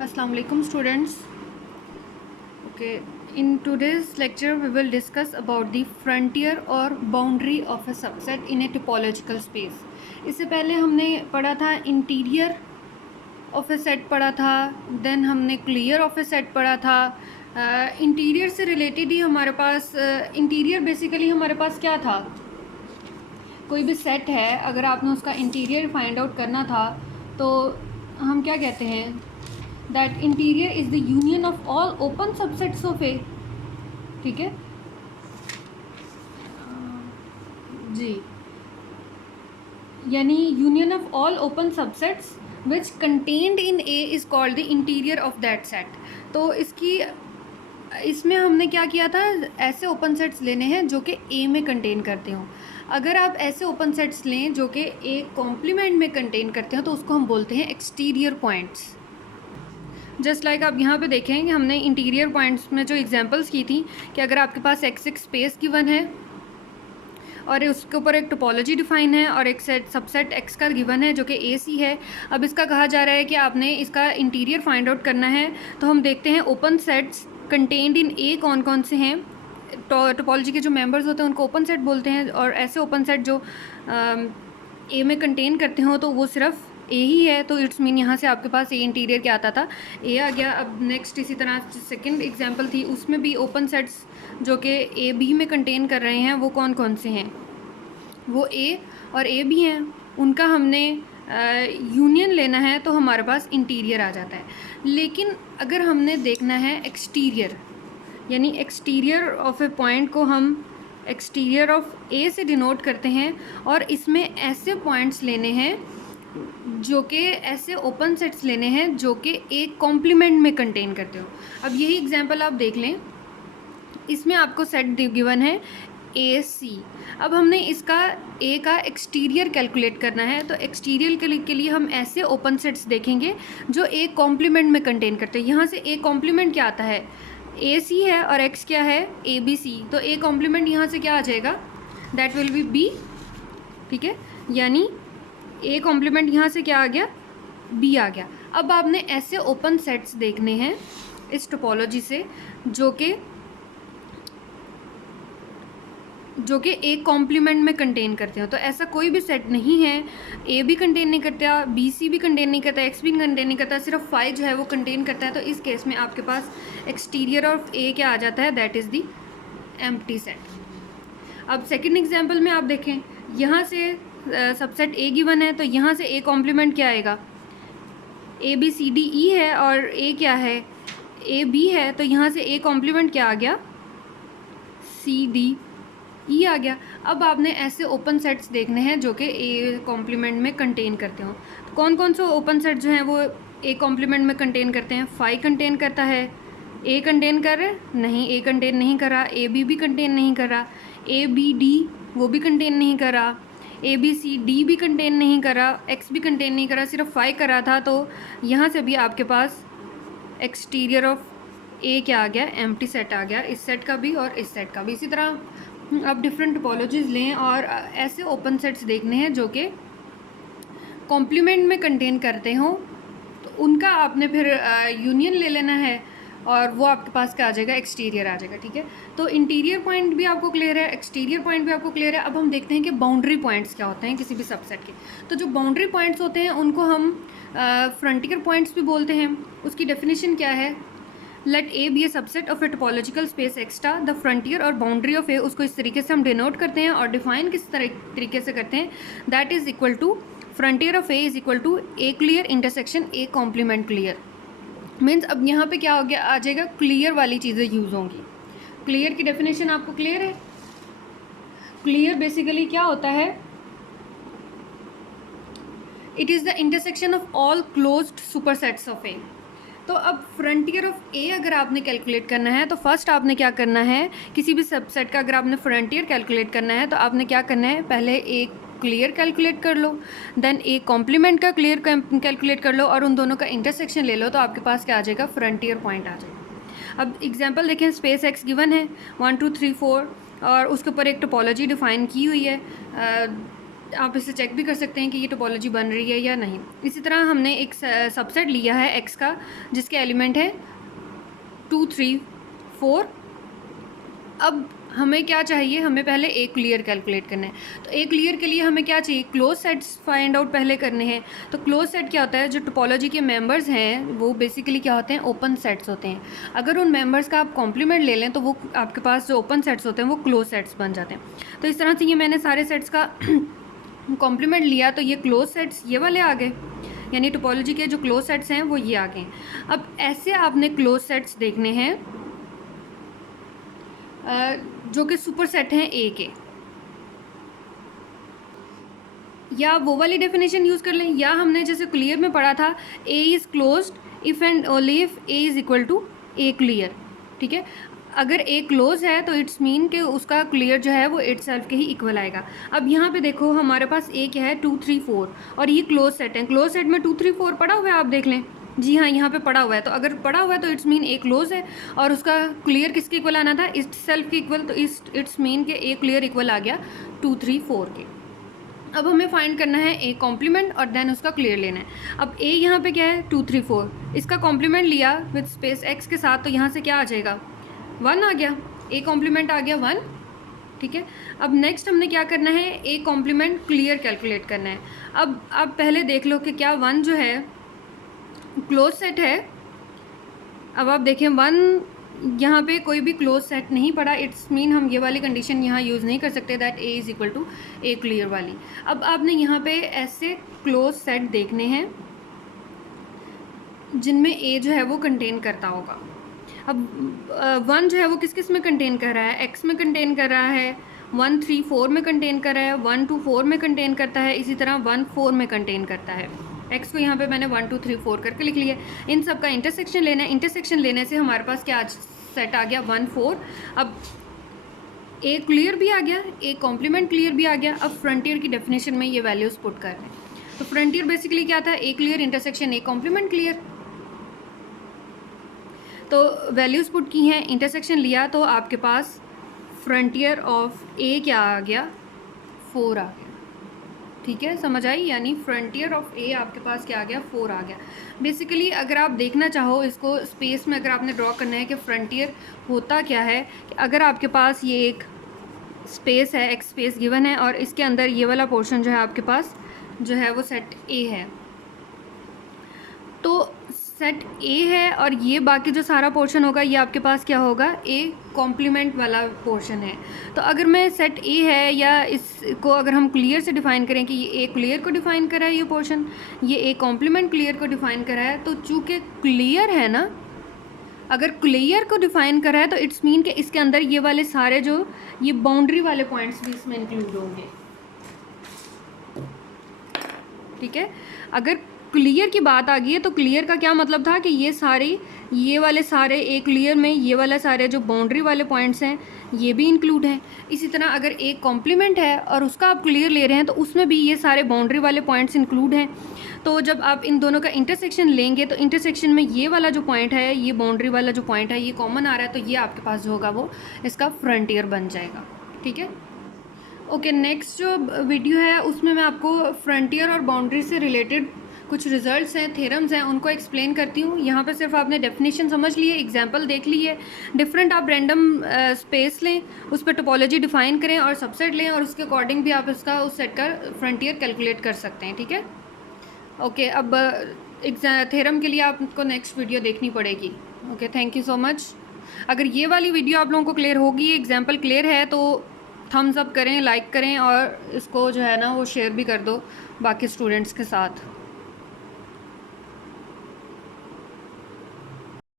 Assalamu alaikum students. Okay, in today's lecture we will discuss about the frontier or boundary of a subset in a topological space. इससे पहले हमने पढ़ा था interior of A set पढ़ा था, then हमने clear of A set पढ़ा था. इंटीरियर से रिलेटेड ही हमारे पास इंटीरियर बेसिकली हमारे पास क्या था, कोई भी सेट है अगर आपने उसका इंटीरियर फाइंड आउट करना था तो हम क्या कहते हैं, that interior is the union of all open subsets of A. ठीक है जी, यानी union of all open subsets which contained in A is called the interior of that set. तो इसमें हमने क्या किया था, ऐसे ओपन सेट्स लेने हैं जो कि ए में कंटेन करते हों. अगर आप ऐसे ओपन सेट्स लें जो कि ए कॉम्प्लीमेंट में कंटेन करते हो तो उसको हम बोलते हैं एक्सटीरियर पॉइंट्स. जस्ट लाइक आप यहाँ पे देखें कि हमने इंटीरियर पॉइंट्स में जो एग्जांपल्स की थी कि अगर आपके पास एक्स एक स्पेस गिवन है और उसके ऊपर एक टोपोलॉजी डिफाइन है और एक सेट सबसेट एक्स का गिवन है जो कि ए सी है. अब इसका कहा जा रहा है कि आपने इसका इंटीरियर फाइंड आउट करना है, तो हम देखते हैं ओपन सेट्स कंटेन्ड इन ए कौन कौन से हैं. टोपोलॉजी के जो मेंबर्स होते हैं उनको ओपन सेट बोलते हैं, और ऐसे ओपन सेट जो ए में कंटेन करते हो तो वो सिर्फ ए ही है. तो इट्स मीन यहाँ से आपके पास ए इंटीरियर क्या आता था, ए आ गया. अब नेक्स्ट इसी तरह सेकंड एग्जांपल थी, उसमें भी ओपन सेट्स जो कि ए बी में कंटेन कर रहे हैं वो कौन कौन से हैं, वो ए और ए भी हैं. उनका हमने यूनियन लेना है तो हमारे पास इंटीरियर आ जाता है. लेकिन अगर हमने देखना है एक्सटीरियर, यानी एक्सटीरियर ऑफ ए पॉइंट को हम एक्सटीरियर ऑफ ए से डिनोट करते हैं, और इसमें ऐसे पॉइंट्स लेने हैं जो कि ऐसे ओपन सेट्स लेने हैं जो कि एक कॉम्प्लीमेंट में कंटेन करते हो. अब यही एग्जांपल आप देख लें, इसमें आपको सेट गिवन है ए सी. अब हमने इसका ए का एक्सटीरियर कैलकुलेट करना है, तो एक्सटीरियर के लिए हम ऐसे ओपन सेट्स देखेंगे जो ए कॉम्प्लीमेंट में कंटेन करते हैं. यहाँ से ए कॉम्प्लीमेंट क्या आता है, ए सी है और एक्स क्या है, ए बी सी. तो ए कॉम्प्लीमेंट यहाँ से क्या आ जाएगा, दैट विल बी बी. ठीक है, यानी ए कॉम्प्लीमेंट यहाँ से क्या आ गया, बी आ गया. अब आपने ऐसे ओपन सेट्स देखने हैं इस टोपोलॉजी से जो कि एक कॉम्प्लीमेंट में कंटेन करते हो. तो ऐसा कोई भी सेट नहीं है, ए भी कंटेन नहीं करता, बी सी भी कंटेन नहीं करता, एक्स भी कंटेन नहीं करता, सिर्फ फाइव जो है वो कंटेन करता है. तो इस केस में आपके पास एक्सटीरियर ऑफ ए क्या आ जाता है, that is the empty set. अब सेकंड एग्जांपल में आप देखें, यहाँ से सबसेट ए गिवन है तो यहाँ से ए कॉम्प्लीमेंट क्या आएगा, A B C D E है और ए क्या है, ए बी है. तो यहाँ से ए कॉम्प्लीमेंट क्या आ गया, सी डी ई आ गया. अब आपने ऐसे ओपन सेट्स देखने हैं जो कि ए कॉम्प्लीमेंट में कंटेन करते हो. तो कौन कौन से ओपन सेट जो हैं वो ए कॉम्प्लीमेंट में कंटेन करते हैं, फाइव कंटेन करता है, ए कंटेन कर रहे नहीं, ए कंटेन नहीं कर रहा, ए बी भी कंटेन नहीं कर रहा, ए बी डी वो भी कंटेन नहीं कर रहा, ए बी सी डी भी कंटेन नहीं कर रहा, एक्स भी कंटेन नहीं कर रहा, सिर्फ फाइव कर रहा था. तो यहाँ से भी आपके पास एक्सटीरियर ऑफ ए क्या आ गया, एम्प्टी सेट आ गया, इस सेट का भी और इस सेट का भी. इसी तरह आप डिफरेंट टोपोलॉजीज लें और ऐसे ओपन सेट्स देखने हैं जो कि कॉम्प्लीमेंट में कंटेन करते हो, तो उनका आपने फिर यूनियन ले लेना है और वो आपके पास क्या आ जाएगा, एक्सटीरियर आ जाएगा. ठीक है, तो इंटीरियर पॉइंट भी आपको क्लियर है, एक्सटीरियर पॉइंट भी आपको क्लियर है. अब हम देखते हैं कि बाउंड्री पॉइंट्स क्या होते हैं किसी भी सबसेट के. तो जो बाउंड्री पॉइंट्स होते हैं उनको हम फ्रंटियर पॉइंट्स भी बोलते हैं. उसकी डेफिनेशन क्या है, let A be a subset of a topological space extra, the frontier और बाउंड्री ऑफ ए, उसको इस तरीके से हम डिनोट करते हैं और डिफाइन किस तरीके से करते हैं, that is equal to frontier of A is equal to A clear intersection A complement clear. Means अब यहाँ पे क्या हो गया, आ जाएगा क्लियर वाली चीज़ें यूज़ होंगी. क्लियर की डेफिनेशन आपको क्लियर है, क्लियर बेसिकली क्या होता है, it is the intersection of all closed supersets of A. तो अब फ्रंटियर ऑफ ए अगर आपने कैलकुलेट करना है तो फर्स्ट आपने क्या करना है, किसी भी सबसेट का अगर आपने फ्रंटियर कैलकुलेट करना है तो आपने क्या करना है, पहले ए क्लियर कैलकुलेट कर लो, देन ए कॉम्प्लीमेंट का क्लियर कैलकुलेट कर लो और उन दोनों का इंटरसेक्शन ले लो, तो आपके पास क्या आ जाएगा, फ्रंटियर पॉइंट आ जाएगा. अब एग्जांपल देखें, स्पेस एक्स गिवन है 1 2 3 4 और उसके ऊपर एक टोपोलॉजी डिफाइन की हुई है आप इसे चेक भी कर सकते हैं कि ये टोपोलॉजी बन रही है या नहीं। इसी तरह हमने एक सबसेट लिया है एक्स का जिसके एलिमेंट है 2, 3, 4। अब हमें क्या चाहिए, हमें पहले ए क्लियर कैलकुलेट करना है। तो ए क्लियर के लिए हमें क्या चाहिए, क्लोज सेट्स फाइंड आउट पहले करने हैं। तो क्लोज सेट क्या होता है, जो टोपोलॉजी के मेंबर्स हैं वो बेसिकली क्या होते हैं, ओपन सेट्स होते हैं। अगर उन मेंबर्स का आप कॉम्प्लीमेंट ले लें तो वो आपके पास जो ओपन सेट्स होते हैं वो क्लोज सेट्स बन जाते हैं। तो इस तरह से ये मैंने सारे सेट्स का कॉम्प्लीमेंट लिया तो ये क्लोज सेट्स ये वाले आ गए, यानी टोपोलॉजी के जो क्लोज सेट्स हैं वो ये आ गए। अब ऐसे आपने क्लोज सेट्स देखने हैं जो कि सुपर सेट हैं ए के, या वो वाली डेफिनेशन यूज़ कर लें, या हमने जैसे क्लियर में पढ़ा था A is closed if and only if A is equal to A clear. ठीक है, अगर ए क्लोज है तो इट्स मीन कि उसका क्लियर जो है वो इट सेल्फ के ही इक्वल आएगा। अब यहाँ पे देखो हमारे पास ए क्या है 2, 3, 4 और ये क्लोज सेट है। क्लोज सेट में 2, 3, 4 पड़ा हुआ है, आप देख लें। जी हाँ, यहाँ पे पड़ा हुआ है। तो अगर पड़ा हुआ है तो इट्स मीन ए क्लोज है और उसका क्लियर किसके इक्वल आना था, इट सेल्फ के इक्वल। तो इट्स मीन के ए क्लियर इक्वल आ गया 2, 3, 4 के। अब हमें फाइंड करना है ए कॉम्प्लीमेंट और देन उसका क्लियर लेना है। अब ए यहाँ पे क्या है 2, 3, 4, इसका कॉम्प्लीमेंट लिया विद स्पेस एक्स के साथ, तो यहाँ से क्या आ जाएगा 1 आ गया, ए कॉम्प्लीमेंट आ गया 1। ठीक है, अब नेक्स्ट हमने क्या करना है, ए कॉम्प्लीमेंट क्लियर कैलकुलेट करना है। अब आप पहले देख लो कि क्या 1 जो है क्लोज सेट है। अब आप देखें 1 यहाँ पे कोई भी क्लोज सेट नहीं पड़ा, इट्स मीन हम ये वाली कंडीशन यहाँ यूज़ नहीं कर सकते that A is equal to A clear वाली। अब आपने यहाँ पे ऐसे क्लोज सेट देखने हैं जिनमें ए जो है वो कंटेन करता होगा। अब 1 जो है वो किस किस में कंटेन कर रहा है, एक्स में कंटेन कर रहा है, 1, 3, 4 में कंटेन कर रहा है, 1, 2, 4 में कंटेन करता है, इसी तरह 1, 4 में कंटेन करता है। एक्स को यहाँ पे मैंने 1, 2, 3, 4 करके लिख लिया। इन सब का इंटरसेक्शन लेना है। इंटरसेक्शन लेने से हमारे पास क्या सेट आ गया 1, 4। अब ए क्लियर भी आ गया, ए कॉम्प्लीमेंट क्लियर भी आ गया। अब फ्रंटियर की डेफिनेशन में ये वैल्यूज़ पुट कर रहे हैं। तो फ्रंटियर बेसिकली क्या था, A clear intersection A complement clear. तो वैल्यूज़ पुट की हैं, इंटरसेक्शन लिया, तो आपके पास फ्रंटियर ऑफ ए क्या आ गया 4 आ गया। ठीक है, समझ आई, यानी फ्रंटियर ऑफ ए आपके पास क्या आ गया 4 आ गया। बेसिकली अगर आप देखना चाहो इसको स्पेस में, अगर आपने ड्रॉ करना है कि फ्रंटियर होता क्या है, कि अगर आपके पास ये एक स्पेस है, एक स्पेस गिवन है और इसके अंदर ये वाला पोर्शन जो है आपके पास जो है वो सेट ए है, तो सेट ए है और ये बाकी जो सारा पोर्शन होगा ये आपके पास क्या होगा, ए कॉम्प्लीमेंट वाला पोर्शन है। तो अगर मैं सेट ए है, या इसको अगर हम क्लियर से डिफ़ाइन करें कि ये ए क्लियर को डिफ़ाइन करा है, ये पोर्शन ये ए कॉम्प्लीमेंट क्लियर को डिफ़ाइन करा है, तो चूँकि क्लियर है ना, अगर क्लियर को डिफ़ाइन करा है तो इट्स मीन कि इसके अंदर ये वाले सारे जो ये बाउंड्री वाले पॉइंट्स भी इसमें इंक्लूड होंगे। ठीक है, अगर क्लियर की बात आ गई है तो क्लियर का क्या मतलब था कि ये वाले सारे ए क्लियर में ये वाले सारे जो बाउंड्री वाले पॉइंट्स हैं ये भी इंक्लूड हैं। इसी तरह अगर ए कॉम्प्लीमेंट है और उसका आप क्लियर ले रहे हैं तो उसमें भी ये सारे बाउंड्री वाले पॉइंट्स इंक्लूड हैं। तो जब आप इन दोनों का इंटरसेक्शन लेंगे तो इंटरसेक्शन में ये वाला जो पॉइंट है, ये बाउंड्री वाला जो पॉइंट है, ये कॉमन आ रहा है, तो ये आपके पास जो होगा वो इसका फ्रंटियर बन जाएगा। ठीक है, ओके, नेक्स्ट जो वीडियो है उसमें मैं आपको फ्रंटियर और बाउंड्री से रिलेटेड कुछ रिजल्ट्स हैं, थ्योरम्स हैं, उनको एक्सप्लेन करती हूँ। यहाँ पर सिर्फ आपने डेफिनेशन समझ ली है, एग्जांपल देख ली है। डिफरेंट आप रैंडम स्पेस लें, उस पर टोपोलॉजी डिफाइन करें और सबसेट लें और उसके अकॉर्डिंग भी आप उसका उस सेट का फ्रंटियर कैलकुलेट कर सकते हैं। ठीक है, ओके, अब थ्योरम के लिए आपको नेक्स्ट वीडियो देखनी पड़ेगी। Okay, thank you so much. अगर ये वाली वीडियो आप लोगों को क्लियर होगी, एग्जाम्पल क्लियर है, तो थम्स अप करें, लाइक करें और इसको जो है ना वो शेयर भी कर दो बाकी स्टूडेंट्स के साथ।